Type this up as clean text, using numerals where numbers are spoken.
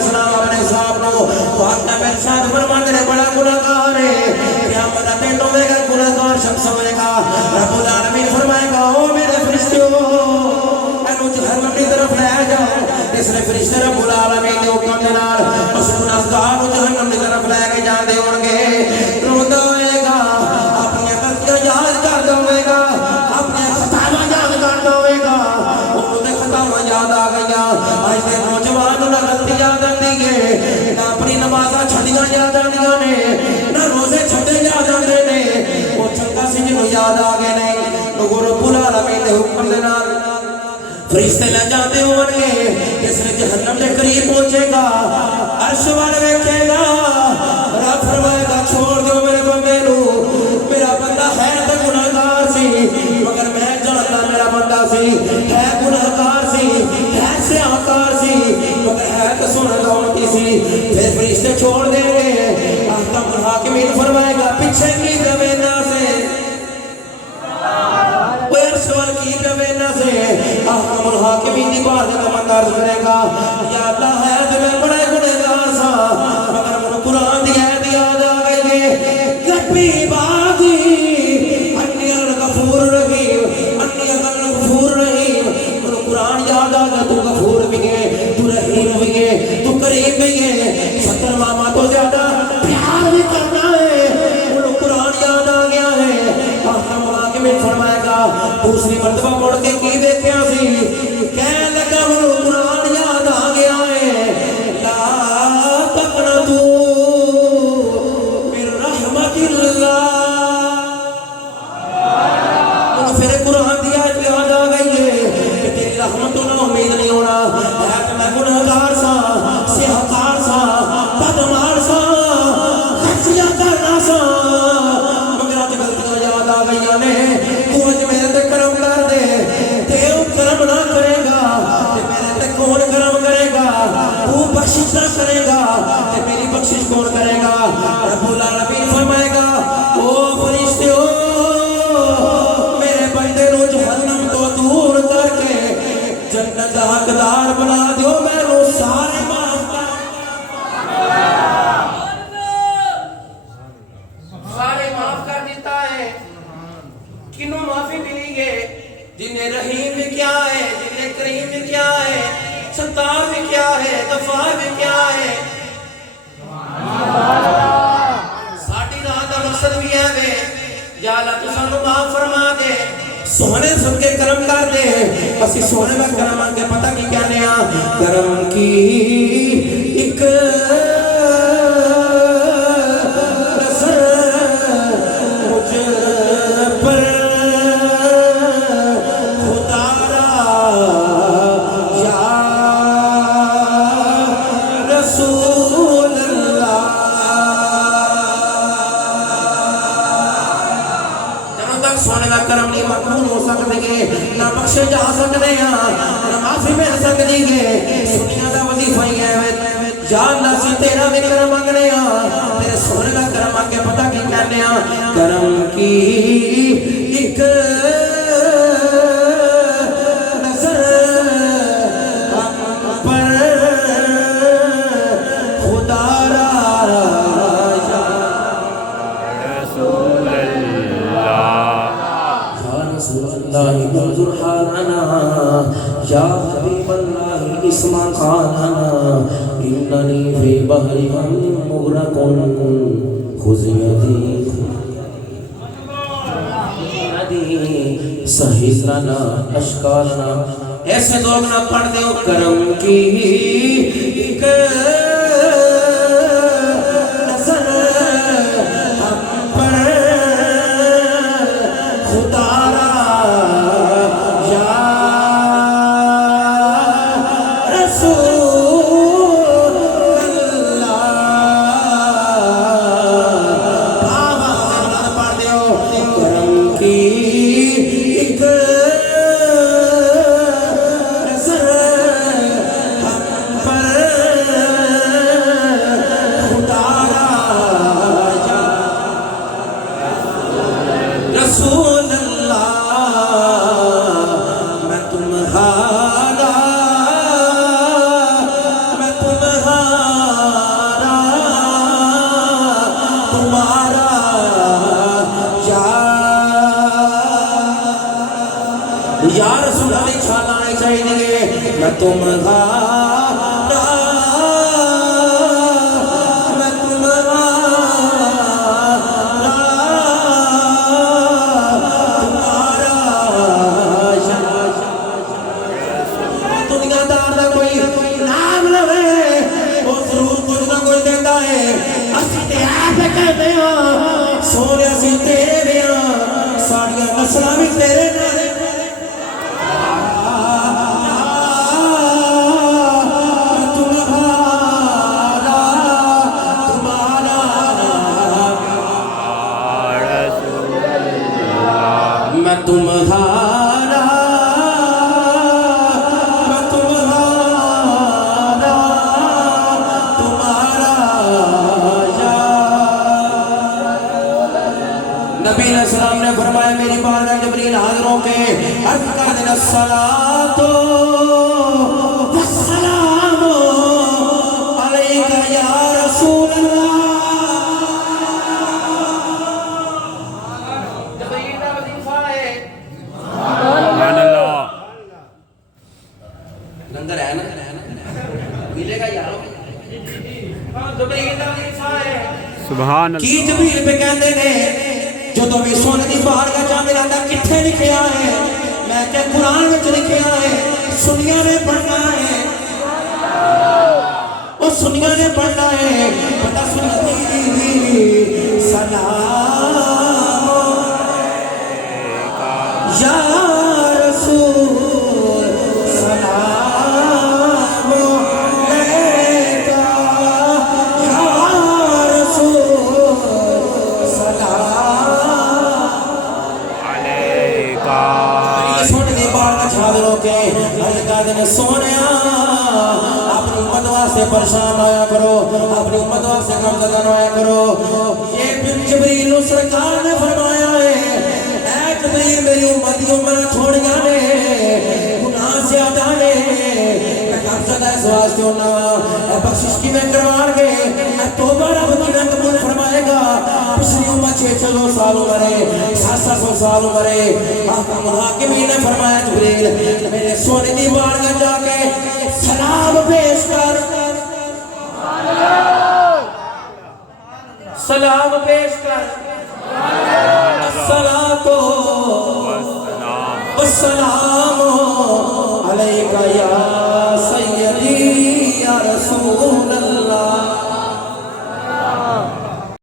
अलैहिस्सलाम अपने साहब को पाक नबी साहब फरमाते हैं बड़ा गुनाहगार है, क़यामत का दिन होगा गुनाहगार शख्स होगा। रब्बुल आलमीन फरमाएगा ओ मेरे फरिश्तों एनु जहन्नम की तरफ ले जाओ। इसलिए फरिश्ते रब्बुल आलमीन ने हुक्म दे नाल उस गुनाहगार को जहन्नम की तरफ लेके जाते होंगे। रोंदा होएगा, अपनी गलतियां याद करदा होएगा, अपने खतावां याद करदा होएगा। उन्होंने खतावां याद आ गईयां। आज के नौजवान ना गलती याद आती है, ना अपनी नमाज़ां छड़ियां याद आंदियां ने, ना रोजे छड्डे याद आंदे ने। वो चंगा सी जिन्हों याद आ गए ने लोगों रब्बुल आलमीन दे हुक्म दे नाल फरिश्ते ले जाते होंगे। जिसने जहन्नम के करीब पहुंचेगा अर्श वाल वेखेगा, रब फरमाएगा छोड़ दो मेरे बंदे नू। मेरा बंदा है तो गुनाहगार सी, मगर मैं जानता मेरा बंदा सी है गुनाहगार सी, है सियाकार सी, मगर है तो सुनदा उम्मती सी। फिर फरिश्ते छोड़ देंगे। अहकमुल हाकिमीन फरमाएगा पीछे की जमीना से सवाल की जमीना से अहकमुल हाकिमीन की बात का मंदार करेगा या अल्लाह है तो मैं बड़ा गुनहगार सा, मगर मुझे कुरान दी आयत याद आ गई है रब्बी बादी अन्नियल गफूर रहीम, अन्नियल गफूर रहीम। मुझे कुरान याद आ गया तू गफूर भी है, तू रहीम भी है, तू करीम भी है, 70 मामा तो ज्यादा प्यार भी करना है। मुझे कुरान याद आ गया है। अहकमुल हाकिमीन फरमाएगा दूसरी मर्तबा मुड़ के की देखिया सी, कह लगा मुझे कुरान याद आ गया है। ला तक़नतू मिन रहमतिल्लाह। मुझे फिर कुरान दी आयत याद आ गई है कि तेरी रहमतों ना उम्मीद नहीं होना है कि मैं गुनाहगार सा, सियाकार सा, बदमाश सा, खर्चियां करना सा, मगर आज गलतियां याद आ गई ने। तू आज मेरे ते करम कर दे, तेरे करम ना करेगा ते मेरे ते कौन करम करेगा? तू बख्शिश ना करेगा ते मेरी बख्शिश कौन करेगा? रब्बुल आलमीन फरमाएगा ओ फरिश्तों मेरे बंदे को जहन्नम तो दूर करके जन्नत का हकदार बना दो, मैं रो सारे माफ कर सारे माफ कर देता है। किन्नू माफी मिली है? जिन्हें रहीम भी क्या है, जिन्हें करीम भी क्या है, सत्तार भी क्या है, गफार भी क्या है। साडी रात का मकसद भी है वे या अल्लाह तू सानू माफ फरमा दे, सोने सबके करम कर दे। असि सोने का करम आके पता की कहने आ करम की एक ना बख्शे जा सकते हैं, ना माफी मिल सकती है। सुनिया का वजीफा ही है या अल्लाह सी तेरा भी करम मंगने आ, तेरे सोने का करम आके पता की कहने आ करम की एक नजर पर खुदा मंजूर हालना या हबीबल्लाह इस्मा खाना इन्ननी फी बहरी हम मुगरकुन खुज़ियती सही लना अशकालना। ऐसे लोग ना पढ़ दे करम की एक नजर हम पर खुदा पर चाहिए मैं तुम्हारा मैं तुम्हारा तुम्हारा दुनियादार का कोई नाम लवे वो जरूर कुछ ना कुछ देता है असि ते आप कहते हैं सोने असि तेरे बिना साड़ियां नस्लां भी तेरे नाल मैं तुम्हारा मैं तुम्हारा तुम्हारा नबी अलैहिस्सलाम ने फरमाया मेरी बारगाह जिब्रील हाजिरों के अर्ज कर देना सलातो वस्सलाम अलैका या रसूल अल्लाह लंगर है ना मिलेगा यार सुभान की जबरील पे कहते ने जो तो भी सोने दी बारगाह च मेरा दा किथे लिखिया है मैं क्या कुरान विच लिखिया है सुनिया ने पढ़ना है ओ सुनिया ने पढ़ना है पता सुनती सलाम या रसूल सलाम अलैका या रसूल सलाम अलैका सोने दी बारगाह च हाजिरों के अर्ज कर देने सोनिया अपनी उम्मत वास्ते परेशान होया करो अपनी उम्मत वास्ते गमज़दा होया करो ये जिब्रील सरकार ने फरमाया है ऐ जिब्रील मेरी उम्मत की उम्र थोड़ियां ने गुनाह ज्यादा ने मैं गमज़दा इस वास्ते होना बख्शिश की मैं करवाएंगे मैं तौबा रब की मैं कबूल फरमाएगा पिछली उम्र 600 साल उम्र है 700 साल उम्र है हाकिमीन ने फरमाया जिब्रील मेरे सोने की बारगाह जाके सलाम पेश कर सलाम पेश कर अस्सलातो वस्सलाम अलैका या सय्यदी या रसूल